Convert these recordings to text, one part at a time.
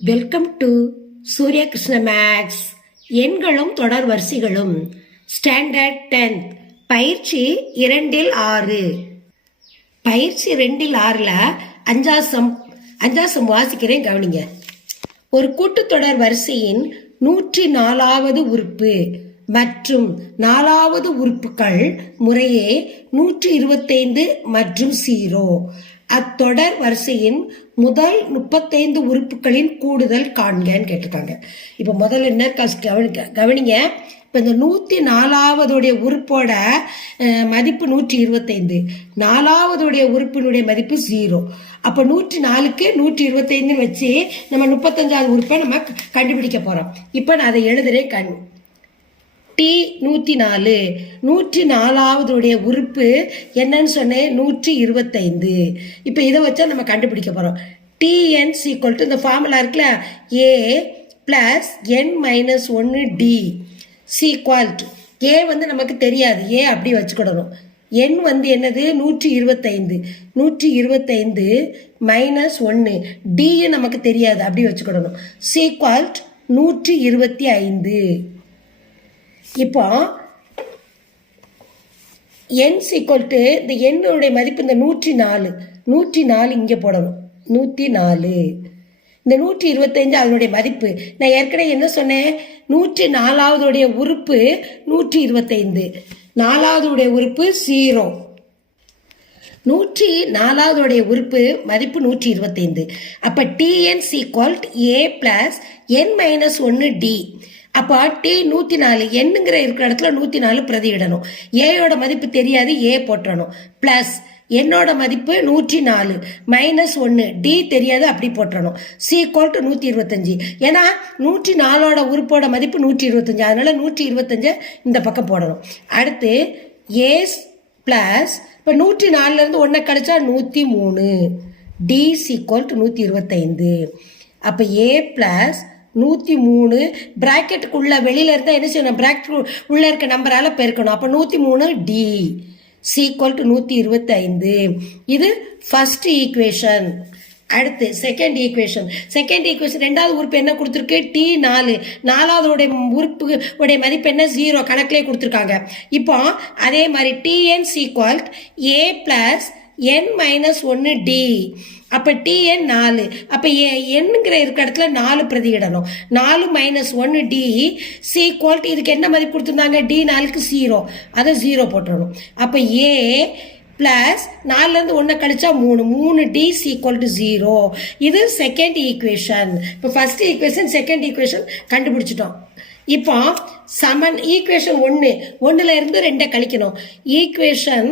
Welcome to Surya Krishna maths. எண்களும் தொடர் வரிசைகளும் standard 10th பயிற்சி 2-6. பயிற்சி 2-6ல் அஞ்சாசம் வாசிக்கிறேன், கவனிங்க. ஒரு கூட்டுத்தொடர் வரிசையின் 104வது உறுப்பு மற்றும் 4வது உறுப்புகள் முறையே 125 மற்றும் 0. அத்தொடர் வரிசையின் முதல் 35 உறுப்புகளின் கூடுதல் காண்கன்னு கேட்டிருக்காங்க. இப்போ முதல்ல என்ன கவனிங்க. இப்போ இந்த 104வது உறுப்போட மதிப்பு 125, 4வது உறுப்பினுடைய மதிப்பு 0. அப்போ 104க்கு 125 வச்சு நம்ம 35வது உறுப்பை நம்ம கண்டுபிடிக்க போறோம். இப்போ நான் அதை எழுதுறேன். டி 104, 104வது உறுப்பு என்னன்னு சொன்னேன், 125. இப்போ இதை வச்சா நம்ம கண்டுபிடிக்க போறோம். டிஎன் ஈக்குவல் டு இந்த ஃபார்முலா இருக்குல்ல, A plus N minus 1 D equal to A நமக்கு தெரியாது, ஏ அப்படி வச்சுக்கிடணும். என் என்னது 125, 125 மைனஸ் 1 டி நமக்கு தெரியாது, அப்படி வச்சுக்கிடணும். சீக்வல் 125. இப்போ என் சீக்வல் டு இந்த எண்ணுடைய மதிப்பு இந்த 104 இங்கே போடணும். 104 இந்த 125 அதனுடைய மதிப்பு. நான் ஏற்கனவே என்ன சொன்னேன், 104வது உறுப்பு 125, 4வது உறுப்பு 0. 104வது உறுப்பு மதிப்பு 125. அப்போ டிஎன் சீக்வல் ஏ பிளஸ் என் மைனஸ் 1 டி. அப்போ டி 104 என்னங்கிற இருக்கிற இடத்துல 104 பிரதியிடணும். ஏயோட மதிப்பு தெரியாது, ஏ போட்டுறணும். பிளஸ் என்னோட மதிப்பு 104 மைனஸ் 1 டி தெரியாது, அப்படி போட்டுறணும். Equal to 125. ஏன்னா 104ோட உறுப்போட மதிப்பு 125, அதனால 125 இந்த பக்கம் போடணும். அடுத்து ஏ பிளஸ் இப்போ 104லேருந்து 1 கழிச்சா 103 டி சீக்வல் டு 125. அப்போ ஏ பிளஸ் 103 பிராக்கெட்டுக்குள்ள வெளியில இருந்தா என்ன செய்யணும், பிராக்கெட் உள்ள இருக்க நம்பரால பெருக்கணும். அப்போ 103 டி சீக்வல் டு 125. இது ஃபர்ஸ்ட் ஈக்குவேஷன். அடுத்து செகண்ட் ஈக்குவேஷன். ரெண்டாவது உறுப்பு என்ன கொடுத்துருக்கு, டி 4. 4வது உறுப்பு உடைய மதிப்பு என்ன, 0 கணக்கிலே கொடுத்துருக்காங்க. இப்போ அதே மாதிரி டிஎன் சீக்வல் ஏ பிளஸ் என் மைனஸ் 1 டி. அப்போ டிஎன் 4. அப்போ என்னங்கிற இருக்க இடத்துல 4 பிரதியிடணும். 4 மைனஸ் 1 டி சீக்வல் இதுக்கு என்ன மதிப்பு கொடுத்துருந்தாங்க, டி 4க்கு 0, அதை 0 போட்டுடணும். அப்போ ஏ பிளஸ் 4லேருந்து 1 கழிச்சா 3 டி சீக்வல் டு 0. இது செகண்ட் ஈக்குவேஷன். இப்போ ஃபர்ஸ்ட் ஈக்குவேஷன் செகண்ட் ஈக்குவேஷன் கண்டுபிடிச்சிட்டோம். இப்போ ஈக்குவேஷன் 1ல இருந்து 2 கழிக்கணும். ஈக்குவேஷன்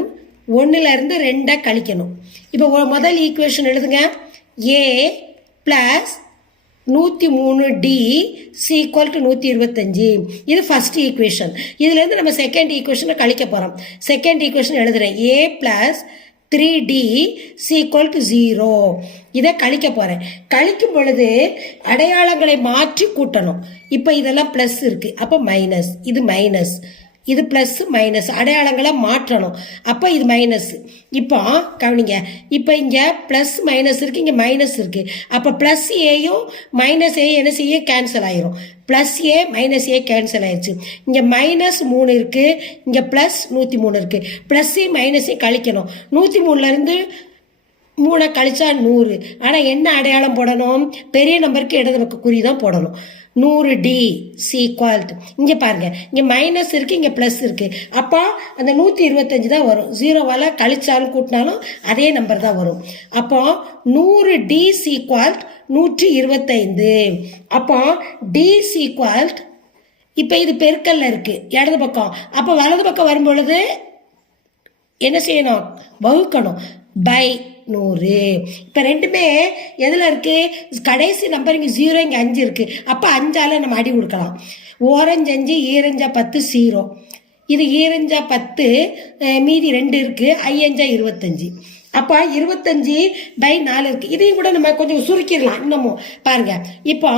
1ல இருந்து 2 கழிக்கணும். இப்போ முதல் ஈக்குவேஷன் எழுதுங்க, ஏ பிளஸ் 103 டி சீக்வல் டு 125. இது ஃபர்ஸ்ட் ஈக்குவேஷன். இதுலேருந்து நம்ம செகண்ட் ஈக்குவேஷனை கழிக்க போகிறோம். செகண்ட் ஈக்குவேஷன் எழுதுறேன், ஏ பிளஸ் 3d சீக்வல் டு 0. இதை கழிக்க போகிறேன். கழிக்கும் பொழுது அடையாளங்களை மாற்றி கூட்டணும். இப்போ இதெல்லாம் ப்ளஸ் இருக்குது, அப்போ மைனஸ், இது மைனஸ், இது பிளஸ் மைனஸ், அடையாளங்களை மாற்றணும். அப்போ இது மைனஸ். இப்போ கவனிங்க, இப்போ இங்கே பிளஸ் மைனஸ் இருக்கு, இங்கே மைனஸ் இருக்கு. அப்போ பிளஸ் ஏயும் மைனஸ் ஏ என்ன செய்ய, கேன்சல் ஆயிரும். Plus A minus A cancel ஆயிடுச்சு. இங்கே மைனஸ் 3 இருக்கு, இங்கே பிளஸ் 103 இருக்கு. பிளஸ்ஸையும் மைனஸையும் கழிக்கணும். 103லேருந்து 3 கழிச்சா 100. ஆனால் என்ன அடையாளம் போடணும், பெரிய நம்பருக்கு இடது பக்க குறி தான் போடணும். 100 டி சீக்வல் இங்கே பாருங்க, இங்கே மைனஸ் இருக்கு, இங்கே பிளஸ் இருக்கு. அப்போ அந்த 125 தான் வரும். 0வால கழிச்சாலும் கூட்டினாலும் அதே நம்பர் தான் வரும். அப்போ 100 டி சீக்வல் 125. அப்போ டி சீக்வல் இப்போ இது பெருக்கல்ல இருக்கு இடது பக்கம். அப்போ வலது பக்கம் வரும்பொழுது என்ன செய்யணும், வகுக்கணும். பை 100. இப்போ ரெண்டுமே எதில் இருக்கு, கடைசி நம்பர் இங்கே 0, இங்கே 5 இருக்கு. அப்போ 5ஆல நம்ம அடி கொடுக்கலாம். ஓரஞ்சு 5, ஈரஞ்சா 10, 0. இது ஈரஞ்சா 10, மீதி 2 இருக்கு, ஐயஞ்சா 25. அப்போ 25 பை 4 இருக்கு. இதையும் கூட நம்ம கொஞ்சம் சுருக்கிடலாம் இன்னமும். பாருங்க, இப்போ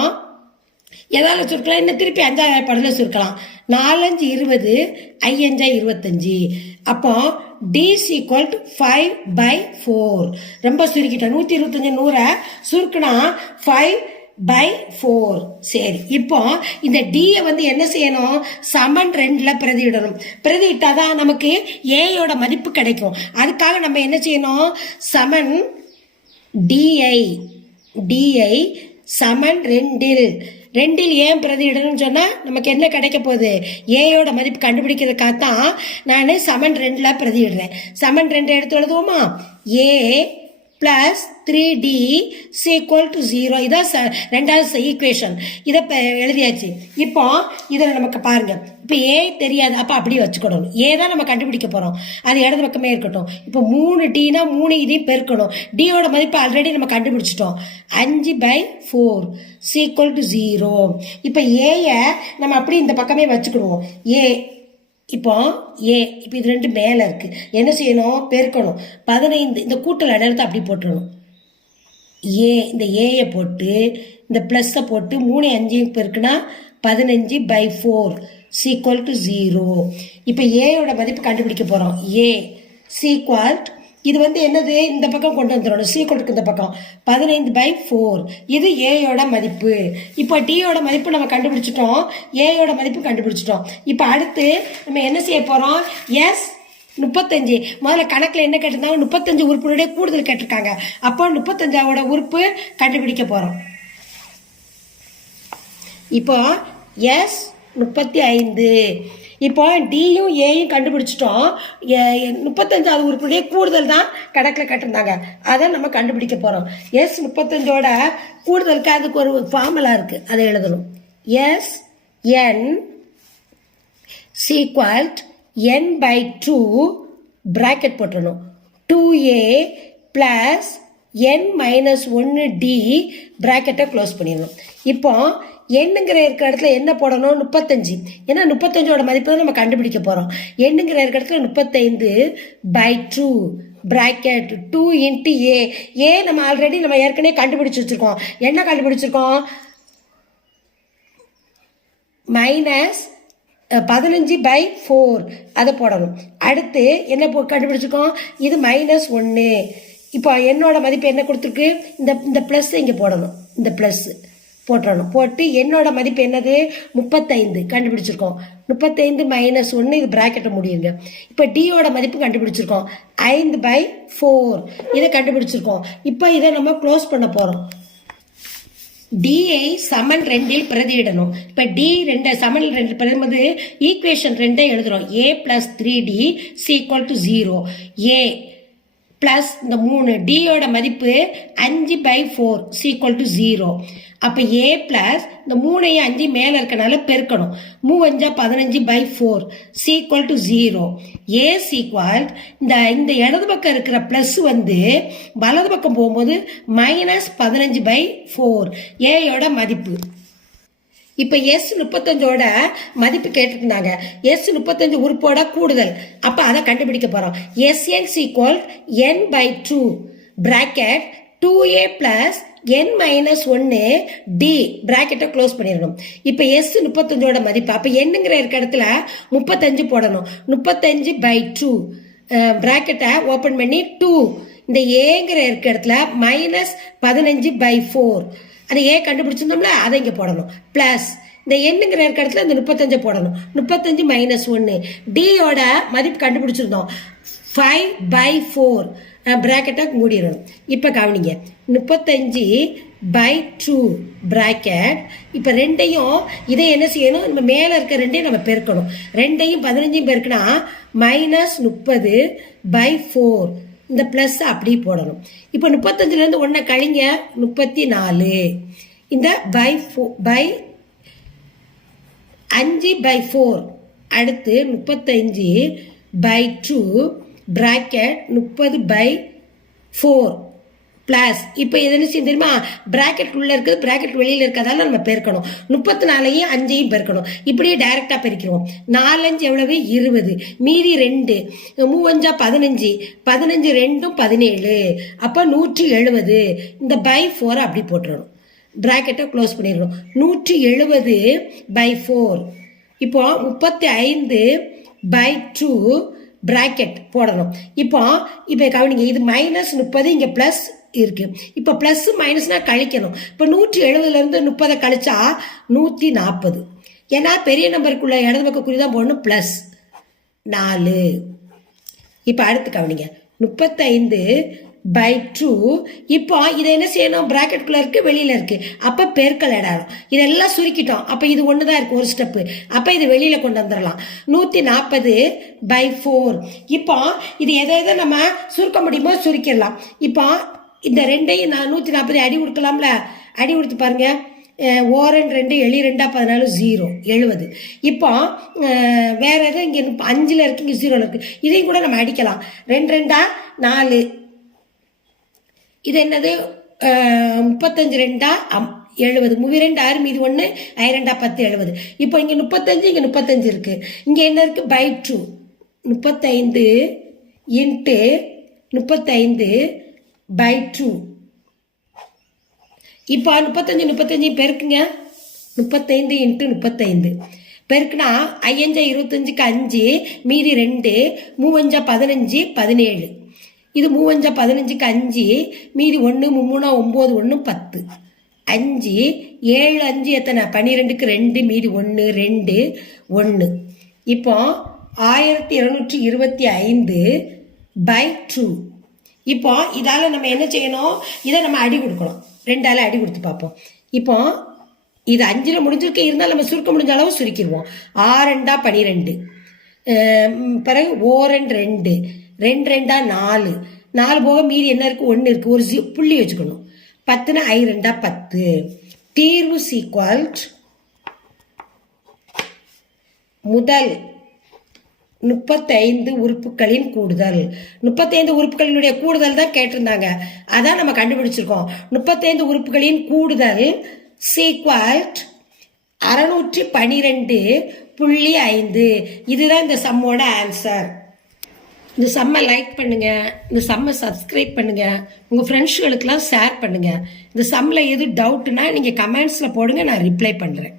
எதால சுருக்கலாம், இன்னும் திருப்பி 5ஆவது வாய்ப்பாடில் சுருக்கலாம். 4 5 20, ஐயஞ்சா 25. அப்போ d equal to 5/4. ரொம்ப சுருக்கிட்டேன். 125 100 சுருக்குனா 5 பை 4. சரி, இப்போ இந்த டியை வந்து என்ன செய்யணும், சமன் 2ல பிரதியிடணும். பிரதியிட்டாதான் நமக்கு ஏயோட மதிப்பு கிடைக்கும். அதுக்காக நம்ம என்ன செய்யணும், சமன் டிஐ சமன் 2ல் ஏன் பிரதியிடணும்னு சொன்னால் நமக்கு என்ன கிடைக்க போகுது, ஏயோட மதிப்பு கண்டுபிடிக்கிறதுக்காகத்தான் நான் சமன் 2ல பிரதியிடுறேன். சமன் 2 எடுத்து எழுதுவோமா, ஏ plus 3d is equal to 0. இதான் ரெண்டாவது ஈக்குவேஷன். இதை எழுதியாச்சு. இப்போ இதில் நமக்கு பாருங்க, இப்போ ஏ தெரியாது, அப்போ அப்படியே வச்சுக்கணும். ஏ தான் நம்ம கண்டுபிடிக்க போகிறோம், அது இடது பக்கமே இருக்கட்டும். இப்போ 3dனா 3 இதையும் பெருக்கணும். டியோட மதிப்பு ஆல்ரெடி நம்ம கண்டுபிடிச்சிட்டோம், 5/4 is equal to 0. இப்போ ஏயை நம்ம அப்படி இந்த பக்கமே வச்சுக்கிடுவோம். இப்போ இது 2 மேலே இருக்குது, என்ன செய்யணும், பெருக்கணும். 15 இந்த கூட்டல் அடையாளத்தை அப்படி போட்டுடணும். இந்த ஏயை போட்டு இந்த ப்ளஸ்ஸை போட்டு 3 5 பெருக்குனா 15/4 ஈக்குவல் டு 0. இப்போ ஏயோட மதிப்பு கண்டுபிடிக்க போகிறோம். ஈக்குவல் இது வந்து என்னது, இந்த பக்கம் கொண்டு வந்துடணும், சீக்வலுக்கு இந்த பக்கம் 15/4. இது ஏயோட மதிப்பு. இப்போ டியோட மதிப்பு நம்ம கண்டுபிடிச்சிட்டோம், ஏயோட மதிப்பு கண்டுபிடிச்சிட்டோம். இப்போ அடுத்து நம்ம என்ன செய்ய போகிறோம், 35. முதல்ல கணக்கில் என்ன கேட்டிருந்தாங்க, 35 உறுப்பினுடைய கூடுதல் கேட்டிருக்காங்க. அப்போ 35ஆவோட உறுப்பு கண்டுபிடிக்க போகிறோம். இப்போ 35. இப்போ டியும் ஏயும் கண்டுபிடிச்சிட்டோம். 35ஆவது உறுப்பினுடைய கூடுதல் தான் கணக்கில் கேட்டிருந்தாங்க, அதை நம்ம கண்டுபிடிக்க போகிறோம். 35ஓட கூடுதலுக்கு அதுக்கு ஒரு ஃபார்முலா இருக்குது, அதை எழுதணும். n n/2 பிராக்கெட் போட்டுடணும். 2a + n-1d பிராக்கெட்டை க்ளோஸ் பண்ணிடணும். இப்போ எண்ணுங்கிற இருக்கிற இடத்துல என்ன போடணும், 35. ஏன்னா 35ஓட மதிப்பு தான் நம்ம கண்டுபிடிக்க போகிறோம். எண்ணுங்கிற இருக்கிற இடத்துல 35/2 பிராக்கெட் 2 × a. நம்ம ஆல்ரெடி நம்ம ஏற்கனவே கண்டுபிடிச்சி வச்சுருக்கோம். என்ன கண்டுபிடிச்சிருக்கோம், -15/4 அதை போடணும். அடுத்து என்ன கண்டுபிடிச்சிருக்கோம், இது -1. இப்போ என்னோட மதிப்பு என்ன கொடுத்துருக்கு, இந்த ப்ளஸ் இங்கே போடணும், இந்த ப்ளஸ் போட்டுறணும். போட்டு என்னோட மதிப்பு என்னது, 35 கண்டுபிடிச்சிருக்கோம். 35 - 1 இது பிராக்கெட்டை முடியுங்க. இப்போ டியோட மதிப்பு கண்டுபிடிச்சிருக்கோம், 5/4 இதை கண்டுபிடிச்சிருக்கோம். இப்போ இதை நம்ம க்ளோஸ் பண்ண போகிறோம். டிஐ சமன் 2ல் பிரதியிடணும். இப்போ டி சமன் 2 பிரதிபது ஈக்குவேஷன் 2 எழுதுறோம். a + 3d = 0. ஏ பிளஸ் இந்த 3 டியோட மதிப்பு 5/4 = 0. அப்போ ஏ பிளஸ் இந்த 3ஐயும் 5 மேலே இருக்கனால பெருக்கணும். 3 5 15/4 = 0. ஏ ஈக்குவல் இந்த இடது பக்கம் இருக்கிற ப்ளஸ் வந்து வலது பக்கம் போகும்போது -15/4 ஏயோட மதிப்பு. இப்போ 35ஓட மதிப்பு கேட்டுருந்தாங்க. 35 உறுப்போட கூடுதல், அப்போ அதை கண்டுபிடிக்க போகிறோம். SN = n/2 bracket 2a + n-1d பிராக்கெட்டை close பண்ணிடணும். இப்போ 35ஓட மதிப்பு, அப்போ என்னங்கிற இருக்க இடத்துல 35 போடணும். 35/2 பிராக்கெட்டை ஓப்பன் பண்ணி 2 இந்த ஏங்கிற இருக்க இடத்துல -15/4 அதை ஏ கண்டுபிடிச்சிருந்தோம்ல, அதை இங்கே போடணும். ப்ளஸ் இந்த எண்ணுங்கிற இருக்க இடத்துல இந்த 35 போடணும். 35 - 1 டியோட மதிப்பு கண்டுபிடிச்சிருந்தோம், 5/4 பிராக்கெட்டை மூடிடணும். இப்போ கவனிங்க, 35/2 பிராக்கெட். இப்போ ரெண்டையும் இதை என்ன செய்யணும், நம்ம மேலே இருக்க ரெண்டையும் நம்ம பெருக்கணும். 2ஐயும் 15ஐயும் பெருக்கினா -30/4 இந்த ப்ளஸ் அப்படி போடணும். இப்போ 35லேருந்து 1 கழிங்க, 34. இந்த π/5/4 அடுத்து 35/2 பிராக்கெட் 30/4 பிளஸ். இப்போ இது என்ன செய்யும் தெரியுமா, பிராக்கெட் உள்ள இருக்குது, பிராக்கெட் வெளியில் இருக்கிறதால நம்ம பெருக்கணும். 34ஐயும் 5ஐயும் பெருக்கணும். இப்படியே டைரெக்டாக பெருக்கிறோம். 4 5 எவ்வளவு, 20. மீதி 2, 3 5 15, 15 2 17. அப்போ 170. இந்த /4 அப்படி போட்டுடணும், பிராக்கெட்டை க்ளோஸ் பண்ணிடணும். 170/4. இப்போ 35/2 பிராக்கெட் போடணும். இப்போ கவனிங்க, இது -30 இங்கே ப்ளஸ் இருக்கு. இப்போ ப்ளஸ் மைனஸ்னா கழிக்கணும். இப்போ 170லேருந்து 30 கழிச்சா 140. ஏன்னா பெரிய நம்பருக்குள்ள இடது பக்க குறி தான் போடணும். ப்ளஸ் 4. இப்போ அடுத்து கவனிங்க 35/2. இப்போ இதை என்ன செய்யணும்? பிராக்கெட்டுக்குள்ள இருக்கு, வெளியில இருக்கு. அப்ப பெருக்கல் இடம் இதெல்லாம் சுருக்கிட்டோம். அப்ப இது ஒண்ணுதான் இருக்கு, ஒரு ஸ்டெப்பு. அப்ப இது வெளியில கொண்டு வந்துடலாம். 140/4. இப்போ இது எதை நம்ம சுருக்க முடியுமோ சுருக்கிடலாம். இப்போ இந்த ரெண்டையும் நான் 140 அடி கொடுக்கலாம்ல. அடி கொடுத்து பாருங்க. ஓரன் 2 எளி 2 14 0 70. இப்போ வேற எதுவும் இங்கே 5ல் இருக்கு, இங்கே 0ல் இருக்கு. இதையும் கூட நம்ம அடிக்கலாம். 2 2 4. இது என்னது? 35 2 70. 32 6 மீதி 1 2 10 70. இப்போ இங்கே 35 இங்கே 35 இருக்கு. இங்கே என்ன இருக்கு? /2. 35 × 35/2. இப்போ 35 பெருக்குங்க. 35 × 35 பெருக்குனா 5 25க்கு 5 மீதி 2 3 15 17. இது 3 15க்கு 5 மீதி 1 3 9 1 10. 5 7 5 எத்தனை? 12க்கு 2 மீதி 1 2 1. இப்போ 1225/2. இப்போ இதால நம்ம என்ன செய்யணும்? இதை நம்ம அடி கொடுக்கணும். 2ஆல அடி கொடுத்து பார்ப்போம். இப்போ இது 5ல் முடிஞ்சிருக்க இருந்தால் நம்ம சுருக்க முடிஞ்ச அளவு சுருக்கிடுவோம். 6 2 12. பிறகு ஓரன் 2 2 2 4. 4 போக மீறி என்ன இருக்கு? 1 இருக்கு. ஒரு புள்ளி வச்சுக்கணும். 10 I 2 10. தீர்வு = முதல் 35 உறுப்புகளின் கூடுதல். 35 உறுப்புகளினுடைய கூடுதல் தான் கேட்டிருந்தாங்க. அதான் நம்ம கண்டுபிடிச்சிருக்கோம். 35 உறுப்புகளின் கூடுதல் = 612.5. இதுதான் இந்த சம்மோட ஆன்சர். இந்த சம்மை லைக் பண்ணுங்க, இந்த சம்மை சப்ஸ்கிரைப் பண்ணுங்க, உங்க ஃப்ரெண்ட்ஸுகளுக்கெல்லாம் ஷேர் பண்ணுங்க. இந்த சம்மில் எது டவுட்னா நீங்க கமெண்ட்ஸ்ல போடுங்க, நான் ரிப்ளை பண்றேன்.